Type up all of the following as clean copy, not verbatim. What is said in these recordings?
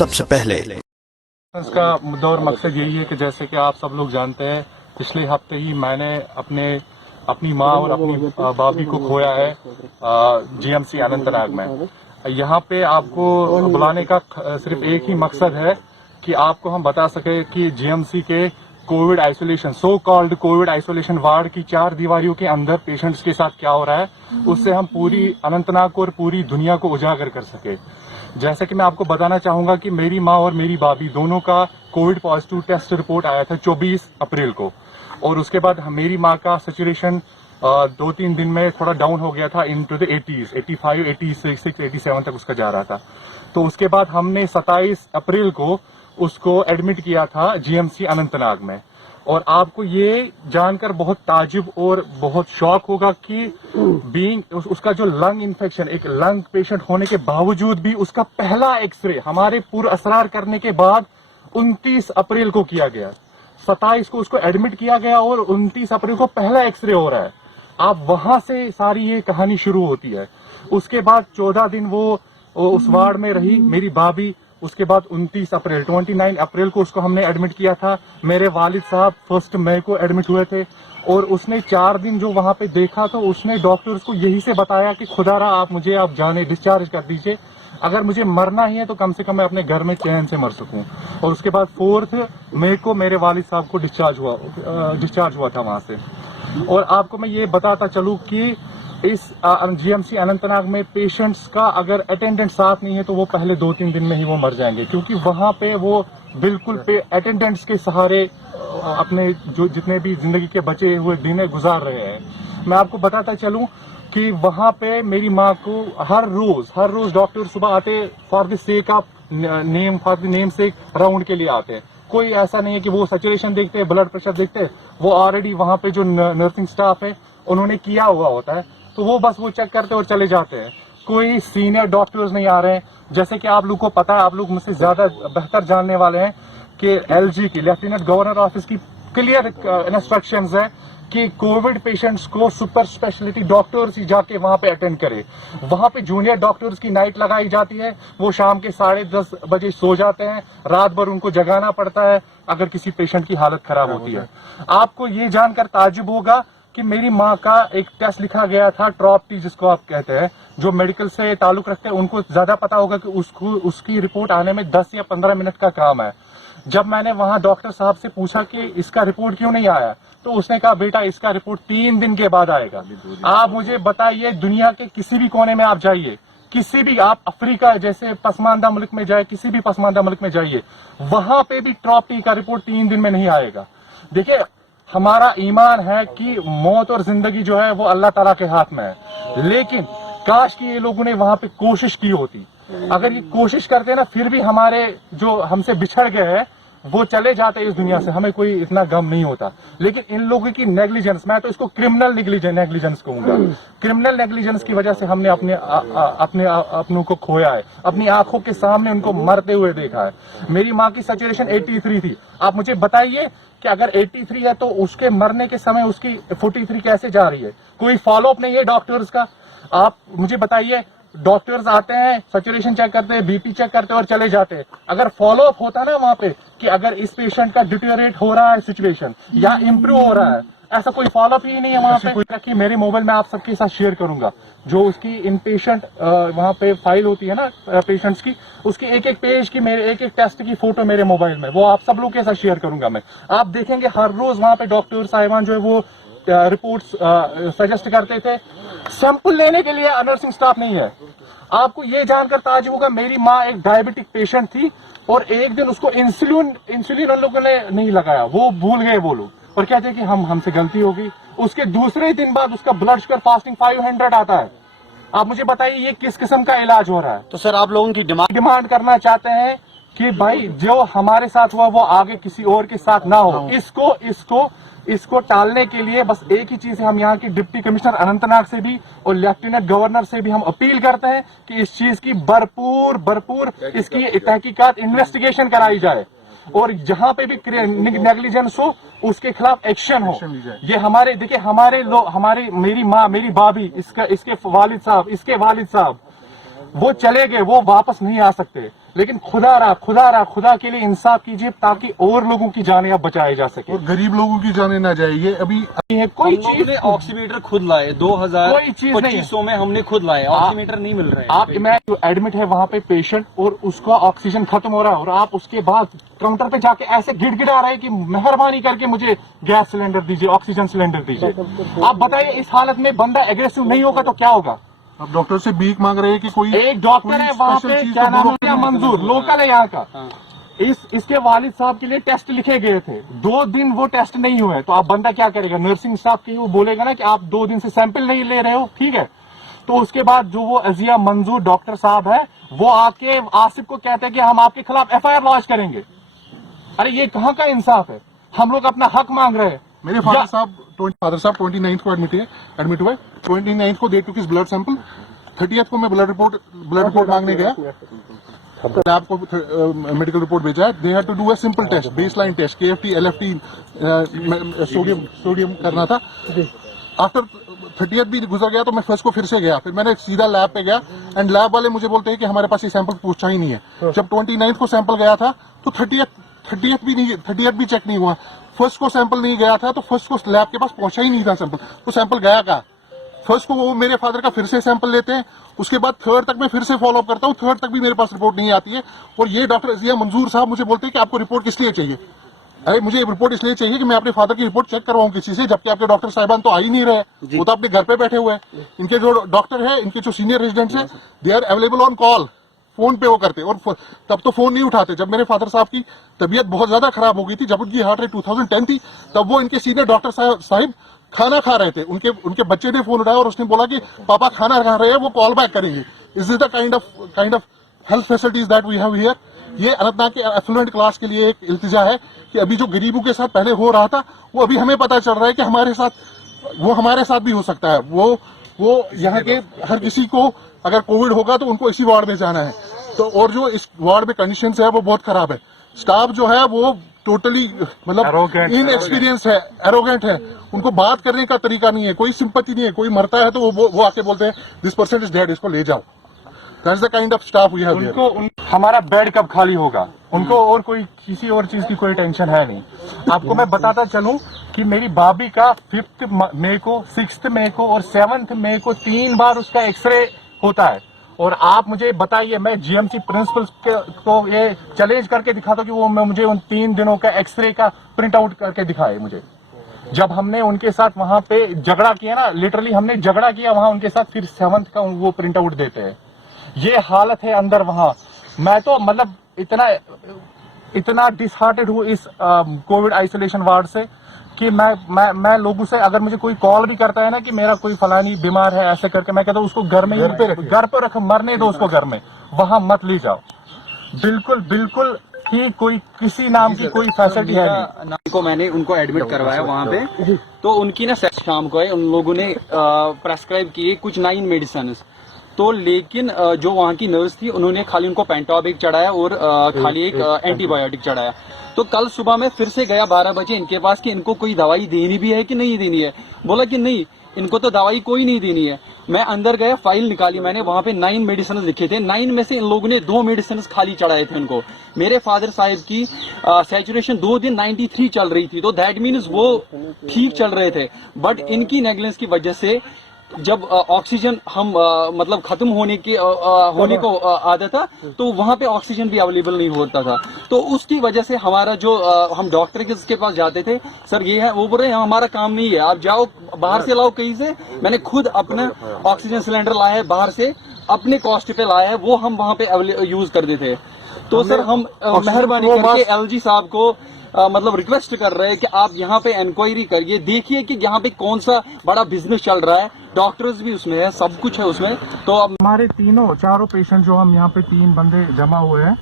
सबसे पहले। इसका मुद्दा और मकसद यही है कि जैसे कि आप सब लोग जानते हैं, पिछले हफ्ते ही मैंने अपनी माँ और अपनी भाभी को खोया है जीएमसी अनंतनाग में। यहाँ पे आपको बुलाने का सिर्फ एक ही मकसद है कि आपको हम बता सके कि जीएमसी के Covid isolation, so called Covid isolation ward की 4 दीवारियों के अंदर पेशेंट्स के साथ क्या हो रहा है, उससे हम पूरी अनंतनाग को और पूरी दुनिया को उजागर कर सके। जैसे कि मैं आपको बताना चाहूंगा कि मेरी माँ और मेरी भाभी दोनों का कोविड पॉजिटिव टेस्ट रिपोर्ट आया था 24 अप्रैल को, और उसके बाद मेरी माँ का सैचुरेशन 2-3 दिन में थोड़ा डाउन हो गया था इनटू द 80s, 85, 86, 87 तक उसका जा रहा था। तो उसके बाद हमने 27 अप्रैल को उसको एडमिट किया था जीएमसी अनंतनाग में। और आपको ये जानकर बहुत ताजुब और बहुत शौक होगा कि उसका जो लंग इन्फेक्शन, एक लंग पेशेंट होने के बावजूद भी उसका पहला एक्सरे हमारे पूरा असरार करने के बाद 29 अप्रैल को किया गया। 27 को उसको एडमिट किया गया और 29 अप्रैल को पहला एक्सरे हो रहा है। आप वहां से सारी ये कहानी शुरू होती है। उसके बाद 14 दिन वो उस वार्ड में रही मेरी भाभी। उसके बाद 29 अप्रैल को उसको हमने एडमिट किया था। मेरे वालिद साहब 1 मई को एडमिट हुए थे और उसने 4 दिन जो वहां पे देखा तो उसने डॉक्टर्स को यही से बताया कि खुदारा आप जाने डिस्चार्ज कर दीजिए, अगर मुझे मरना ही है तो कम से कम मैं अपने घर में चैन से मर सकूं। और उसके बाद 4 मई को मेरे वालिद साहब को डिस्चार्ज हुआ था वहां से। और आपको मैं ये बताता चलूं कि इस जीएमसी अनंतनाग में पेशेंट्स का अगर अटेंडेंट साथ नहीं है तो वो पहले 2-3 दिन में ही वो मर जाएंगे, क्योंकि वहां पे वो बिल्कुल अटेंडेंट्स के सहारे अपने जो जितने भी जिंदगी के बचे हुए दिन गुजार रहे हैं। मैं आपको बताता चलूं कि वहां पे मेरी माँ को हर रोज डॉक्टर सुबह आते for the sake of name से राउंड के लिए आते हैं। कोई ऐसा नहीं है कि वो सैचुरेशन देखते हैं, ब्लड प्रेशर देखते हैं। वो ऑलरेडी वहां पे जो नर्सिंग स्टाफ है उन्होंने किया हुआ होता है, तो वो बस वो चेक करते और चले जाते हैं। कोई सीनियर डॉक्टर्स नहीं आ रहे हैं। जैसे कि आप लोग को पता है, आप लोग मुझसे ज्यादा बेहतर जानने वाले हैं कि एलजी की, लेफ्टिनेंट गवर्नर ऑफिस की क्लियर इंस्ट्रक्शंस है कि कोविड पेशेंट्स को सुपर स्पेशलिटी डॉक्टर्स ही जाके वहां पे अटेंड करे। वहां पे जूनियर डॉक्टर्स की नाइट लगाई जाती है। वो शाम के 10:30 बजे सो जाते हैं, रात भर उनको जगाना पड़ता है अगर किसी पेशेंट की हालत खराब होती है। आपको ये जानकर ताज्जुब होगा कि मेरी माँ का एक टेस्ट लिखा गया था, ट्रॉप-टी जिसको आप कहते हैं, जो मेडिकल से ताल्लुक रखते हैं उनको ज्यादा पता होगा कि उसकी रिपोर्ट आने में 10 या 15 मिनट का काम है। जब मैंने वहां डॉक्टर साहब से पूछा कि इसका रिपोर्ट क्यों नहीं आया, तो उसने कहा बेटा इसका रिपोर्ट 3 दिन के बाद आएगा। आप मुझे बताइए, दुनिया के किसी भी कोने में आप जाइए, किसी भी आप अफ्रीका जैसे पसमानदा मुल्क में जाए, किसी भी पसमानदा मुल्क में जाइए, वहां पे भी ट्रॉप-टी का रिपोर्ट 3 दिन में नहीं आएगा। देखिए, हमारा ईमान है कि मौत और जिंदगी जो है वो अल्लाह ताला के हाथ में है, लेकिन काश कि ये लोगों ने वहां पे कोशिश की होती। अगर ये कोशिश करते ना, फिर भी हमारे जो हमसे बिछड़ गए हैं वो चले जाते इस दुनिया से, हमें कोई इतना गम नहीं होता। लेकिन इन लोगों की नेग्लिजेंस, मैं तो इसको क्रिमिनल नेग्लिजेंस कहूंगा, क्रिमिनल नेग्लिजेंस की वजह से हमने अपनों को खोया है, अपनी आंखों के सामने उनको मरते हुए देखा है। मेरी माँ की सैचुरेशन 83 थी। आप मुझे बताइए कि अगर 83 है तो उसके मरने के समय उसकी 43 कैसे जा रही है? कोई फॉलोअप नहीं है डॉक्टर्स का। आप मुझे बताइए, डॉक्टर्स आते हैं, सैचुरेशन चेक करते हैं, बीपी चेक करते हैं और चले जाते हैं। अगर फॉलोअप होता ना वहां पे कि अगर इस पेशेंट का डिटेरियोरेट हो रहा है सिचुएशन या इंप्रूव हो रहा है, ऐसा कोई फॉलोअप ही नहीं है वहां पे। कोई मेरे मोबाइल में आप सबके साथ शेयर करूंगा, जो उसकी इन पेशेंट वहां पे फाइल होती है ना पेशेंट्स की, उसकी एक पेज की, मेरे एक टेस्ट की फोटो मेरे मोबाइल में, वो आप सब लोग के साथ शेयर करूंगा मैं। आप देखेंगे हर रोज वहां पे डॉक्टर साहिबान जो है वो रिपोर्ट्स सजेस्ट करते थे। सैंपल लेने के लिए नर्सिंग स्टाफ नहीं है। आपको ये जानकर ताज्जुब होगा, मेरी माँ एक डायबिटिक पेशेंट थी और एक दिन उसको इंसुलिन उन लोगों ने नहीं लगाया, वो भूल गए वो लोग और कहते हैं कि हमसे गलती हो गई। उसके दूसरे दिन बाद उसका ब्लड शुगर फास्टिंग 500 आता है। आप मुझे बताइए ये किस किस्म का इलाज हो रहा है? तो सर आप लोगों की डिमांड करना चाहते हैं कि भाई जो हमारे साथ हुआ वो आगे किसी और के साथ ना हो। इसको टालने के लिए बस एक ही चीज है, हम यहाँ की डिप्टी कमिश्नर अनंतनाग से भी और लेफ्टिनेंट गवर्नर से भी हम अपील करते हैं कि इस चीज की भरपूर इसकी तहकीकात इन्वेस्टिगेशन कराई जाए और जहां पे भी नेग्लिजेंस हो उसके खिलाफ एक्शन हो। ये हमारे देखिए, हमारे मेरी माँ, मेरी भाभी, इसके वालिद साहब, वो चले गए, वो वापस नहीं आ सकते। लेकिन खुदा के लिए इंसाफ कीजिए ताकि और लोगों की जानें अब बचाई जा सके और गरीब लोगों की जाने ना जाए। ये अभी है कोई हम लोगों चीज ने ऑक्सीमीटर खुद लाए, कोई चीज नहीं है। 2025 में हमने खुद लाए, ऑक्सीमीटर नहीं मिल रहे हैं। आप मैं जो एडमिट है वहां पे पेशेंट और उसका ऑक्सीजन खत्म हो रहा है और आप उसके बाद काउंटर पे जाके ऐसे गिड़गिड़ा रहे कि मेहरबानी करके मुझे गैस सिलेंडर दीजिए, ऑक्सीजन सिलेंडर दीजिए। आप बताइए इस हालत में बंदा एग्रेसिव नहीं होगा तो क्या होगा? अब डॉक्टर से भीख मांग रहे हैं कि कोई एक डॉक्टर है वहां पे, क्या नाम है, मंजूर, लोकल है यहाँ का। इसके वालिद साहब के लिए टेस्ट लिखे गए थे, 2 दिन वो टेस्ट नहीं हुए, तो आप बंदा क्या करेगा? नर्सिंग स्टाफ की वो बोलेगा ना कि आप 2 दिन से सैंपल नहीं ले रहे हो, ठीक है। तो उसके बाद जो वो अजिया मंजूर डॉक्टर साहब है वो आके आसिफ को कहते हैं कि हम आपके खिलाफ FIR लॉन्च करेंगे। अरे ये कहाँ का इंसाफ है? हम लोग अपना हक मांग रहे हैं। मेरे फादर साहब 29 को एडमिट हुए। 29 को they took his blood sample. 30th को मैं ब्लड रिपोर्ट मांगने गया। आपको मेडिकल रिपोर्ट भेजा है। They had to do a simple test, baseline test, KFT, LFT, sodium करना था। आफ्टर 30th भी गुजर गया तो मैं फर्स्ट को फिर से गया। फिर मैंने सीधा लैब पे गया एंड लैब वाले मुझे बोलते हैं कि हमारे पास ये सैंपल पूछा ही नहीं है। जब 29 को सैंपल गया था तो 30th भी चेक नहीं हुआ। फर्स्ट को सैंपल नहीं गया था तो फर्स्ट को लैब के पास पहुंचा ही नहीं था सैंपल। तो सैंपल गया कहाँ? फर्स्ट को वो मेरे फादर का फिर से सैंपल लेते हैं, उसके बाद 3rd तक मैं फिर से फॉलो अप करता हूँ। 3rd तक भी मेरे पास रिपोर्ट नहीं आती है। और ये डॉक्टर अजिया मंजूर साहब मुझे बोलते हैं कि आपको रिपोर्ट किस लिए चाहिए? अरे मुझे रिपोर्ट इसलिए चाहिए कि मैं अपने फादर की रिपोर्ट चेक करवाऊं किसी से, जबकि आपके डॉक्टर साहिबान तो आ ही नहीं रहे, वो तो अपने घर पे बैठे हुए हैं। इनके जो डॉक्टर है, इनके जो सीनियर रेजिडेंट्स है, they are available on call, phone पे वो करते, और तब तो फोन नहीं उठाते। जब मेरे फादर साहब की तबीयत बहुत ज्यादा खराब हो गई थी, जब उनकी हार्ट रेट 2010 थी, तब वो इनके सीनियर डॉक्टर साहिब खाना खा रहे थे। उनके बच्चे ने फोन उठाया और उसने बोला कि पापा खाना खा रहे हैं, वो कॉल बैक करेंगे। Is the kind of health facilities that we have here. ये अनंतनाग के एफ्लुएंट क्लास के लिए एक इल्तिजा है कि अभी जो गरीबों के साथ पहले हो रहा था, वो अभी हमें पता चल रहा है कि हमारे साथ भी हो सकता है। वो यहाँ के हर किसी को अगर कोविड होगा तो उनको इसी वार्ड में जाना है। तो और जो इस वार्ड में कंडीशंस है वो बहुत खराब है। स्टाफ जो है वो टोटली मतलब इनएक्सपीरियंस है, एरोगेंट है। उनको बात करने का तरीका नहीं है, कोई सिंपैथी नहीं है। कोई मरता है तो वो आके बोलते हैं दिस पर्सन इज डेड, इसको ले जाओ। That's the kind of staff we have here. हमारा बेड कब खाली होगा, उनको और कोई किसी और चीज की कोई टेंशन है नहीं। आपको मैं बताता चलूं कि मेरी भाभी का 5th मई को, 6th मई को और 7th मई को 3 बार उसका एक्सरे होता है। और आप मुझे बताइए, मैं GMC प्रिंसिपल को ये चैलेंज करके दिखाता कि वो मुझे उन 3 दिनों का एक्सरे का प्रिंट आउट करके दिखाए मुझे। जब हमने उनके साथ वहां पे झगड़ा किया ना, लिटरली हमने झगड़ा किया वहां उनके साथ, फिर 7th का वो प्रिंट आउट देते हैं। ये हालत है अंदर वहां। मैं तो मतलब इतना डिसहार्टेड हूँ इस कोविड आइसोलेशन वार्ड से कि मैं लोगों से, अगर मुझे कोई कॉल भी करता है ना कि मेरा कोई फलानी बीमार है ऐसे करके, मैं कहता हूँ उसको घर पे रख, मरने दो उसको घर में, वहां मत ले जाओ। बिल्कुल ठीक, कोई किसी नाम की कोई फैसिलिटी है नहीं। को मैंने उनको एडमिट करवाया वहाँ पे, तो उनकी ना शाम को है, उन लोगों ने प्रेस्क्राइब किए कुछ 9 मेडिसिन। तो लेकिन जो वहाँ की नर्स थी उन्होंने खाली उनको पेंटॉबिक चढ़ाया और खाली एक एंटीबायोटिक चढ़ाया। तो कल सुबह मैं फिर से गया 12 बजे इनके पास कि इनको कोई दवाई देनी भी है कि नहीं देनी है। बोला कि नहीं, इनको तो दवाई कोई नहीं देनी है। मैं अंदर गया, फाइल निकाली मैंने, वहां पे 9 मेडिसिन लिखे थे। 9 में से इन लोगों ने 2 मेडिसिन खाली चढ़ाए थे उनको। मेरे फादर साहब की सैचुरेशन 2 दिन 93 चल रही थी, तो दैट मीन्स वो ठीक चल रहे थे। बट इनकी नेग्लेंस की वजह से जब ऑक्सीजन हम मतलब खत्म होने को आता था, तो वहां पे ऑक्सीजन भी अवेलेबल नहीं होता था। तो उसकी वजह से हमारा जो हम डॉक्टर के पास जाते थे, सर ये है, वो बोल रहे हैं हमारा काम नहीं है, आप जाओ बाहर से लाओ कहीं से। मैंने खुद अपना ऑक्सीजन सिलेंडर लाया है बाहर से, अपने कॉस्ट पे लाया है, वो हम वहां पे यूज करते थे। तो सर हम मेहरबानी करके LG साहब को मतलब रिक्वेस्ट कर रहे हैं कि आप यहाँ पे इंक्वायरी करिए, देखिए कि यहाँ पे कौन सा बड़ा बिजनेस चल रहा है। डॉक्टर्स भी उसमें है, सब कुछ है उसमें। तो अब हमारे चारों पेशेंट जो हम यहाँ पे 3 बंदे जमा हुए हैं,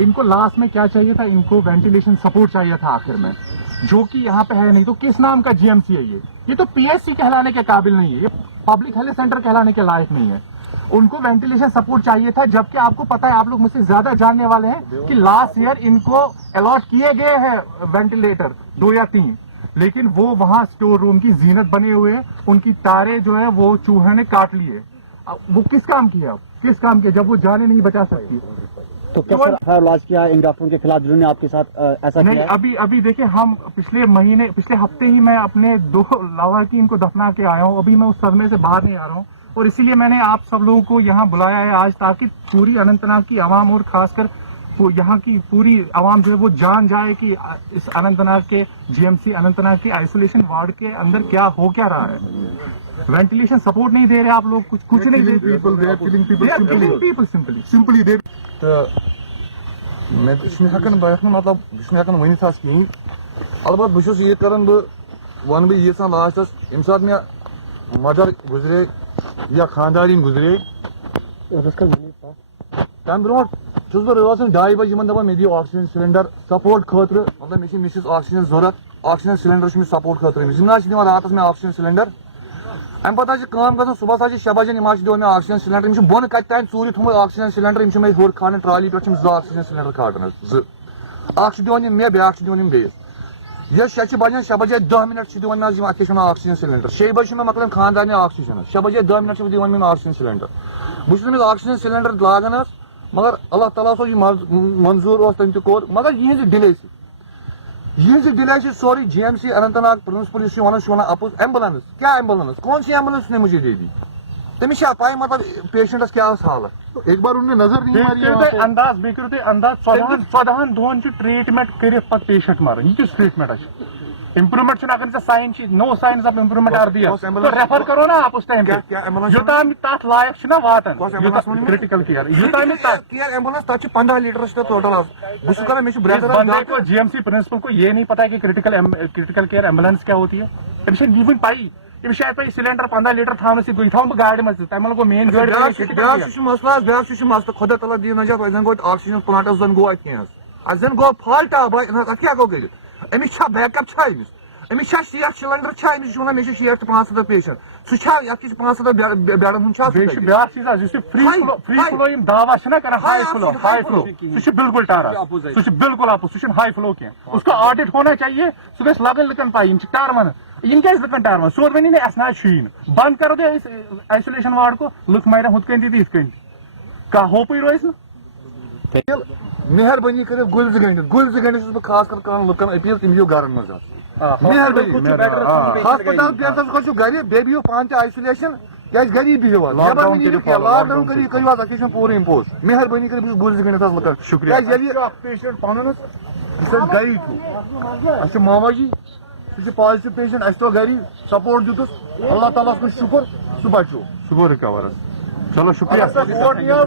इनको लास्ट में क्या चाहिए था? इनको वेंटिलेशन सपोर्ट चाहिए था आखिर में, जो कि यहाँ पे है नहीं। तो किस नाम का GMC है ये तो PSC कहलाने के काबिल नहीं है, ये पब्लिक हेल्थ सेंटर कहलाने के लायक नहीं है। उनको वेंटिलेशन सपोर्ट चाहिए था, जबकि आपको पता है, आप लोग मुझसे ज्यादा जानने वाले हैं कि लास्ट ईयर इनको अलॉट किए गए हैं वेंटिलेटर 2 या 3, लेकिन वो वहां स्टोर रूम की जीनत बने हुए हैं। उनकी तारे जो है वो चूहे ने काट लिए। वो किस काम की है? अब किस काम के, जब वो जाने नहीं बचा सकती। तो कैसे इलाज किया इन डॉक्टरों के खिलाफ जिन्होंने आपके साथ ऐसा नहीं, किया? अभी देखिए, हम पिछले हफ्ते ही मैं अपने 2 लावारकीन को दफना के आया हूँ। अभी मैं उस सदमे से बाहर नहीं आ रहा हूँ, और इसीलिए मैंने आप सब लोगों को यहाँ बुलाया है आज, ताकि पूरी अनंतनाग की आवाम और खासकर वो यहाँ की पूरी आवाम जो है वो जान जाए कि इस अनंतनाग के जीएमसी अनंतनाग के आइसोलेशन वार्ड के अंदर क्या रहा है। वेंटिलेशन सपोर्ट नहीं दे रहे आप लोग, कुछ नहीं दे रहे। पीपल सिंपली दे तो मैं हेकन बह मतलब हेकन वन कहीं अलबत् बहुत ये कर वन बह यीसा लास्टस यम सात मे मदर गुजरे या खानदारीन गुजरे तम ब्रो छुस बह रोजान 2:30 बजे दपान मे दी ऑक्सीजन सिलेंडर सपोर्ट खतर मतलब मे ऑक्सीजन जरूरत ऑक्सीजन सिलेंडर सपोर्ट खतर ना रात में ऑक्सीजन सिलेंडर अम पे कर सुबह 6 बजे नमाज दिवन मे ऑक्सीजन सिलेंडर बोन कत चूरी थोमुत ऑक्सीजन सिलेंडर मे होर खान ट्राली पे 2 ऑक्सीजन सिलेंडर खाटन दिवन मे ब्या दिवन बेस ये 6 बजे 6 बजे 10 मिनट दिवन अत ऑक्सीजन सिलेंडर 6 बजे मे मकल खानदार ऑक्सीजन 6 बजे 10 मिनट दिवन मे ऑक्सीजन सिलेंडर बहुत ऑक्सीजन सिलेंडर लागान मगर अल्लाह ताला सो मंजूर तम तोर मगर यह delay sorry GMC Anantnag principal वन अपोज एम्बुलेंस क्या एम्बुलेंस कौन सी एम्बुलेंस ने मुझे दे दी तमिस पाई मतलब पेशेंटस क्या हालत एक बार उन्होंने नजर नहीं मारी है वहाँ पे। अंदाज 14 दोहन ट्रीटमेंट कर पेशेंट मर यह ट्रीटमेंट इम्प्रूवमेंट अगर sign no signs of improvement are there तो रेफर करो ना आप उस टाइम युतान तथ लायक ना वातान क्रिटिकल केयर युतान एम्बुलेंस तक 15 लीटर टोटल बस मे बंदे को जीएमसी प्रिंसिपल को ये नहीं पता है कि क्रिटिकल केयर एम्बुलेंस क्या होती है। ये पाई पे सिलेंडर 15 लीटर थाने से थो गाड़ी में तम गो मेन गाड़ी मसला मसला खुदा तला दी नजर वह गो ऑक्सीजन प्लांट जन गो अत जन गो फॉल्ट क्या गो कर अमिस बैकअप अमिस सेहत सिलेंडर अमिस वन मे 600-500 पेशेंट सह 500 बेडन फ्री फ्लो दावा हाई फ्लो बिल्कुल टारा बिल्कुल अपोज हाई फ्लो कह उसका ऑडिट होना चाहिए सह गो लगन लुकन पाई टारवन इन क्या लुकन टारवन सोर वन नीन बंद करो दे आइसोलेशन वार्ड को लुक मार हुत कन कह होपी रोज मेहरबानी कर गुल 2 घंटे खास कर लुकन अपील तम दिव घर मज हस्पताल पेशेंट गो गर बे बिहू पान आइसोलेशन क्या गरी बिहू लॉकडाउन करू पूरे इम्पोज मेहरबानी कर गुल 2 घंटे लुकन शुक्रिया पेशेंट पन गरी थो मामा जी सह पॉजिटिव पेशेंट अस तो गरी सपोर्ट दितुस अल्लाह ताला शुक्र सह बचो सह गो रिकवर चलो शुक्रिया।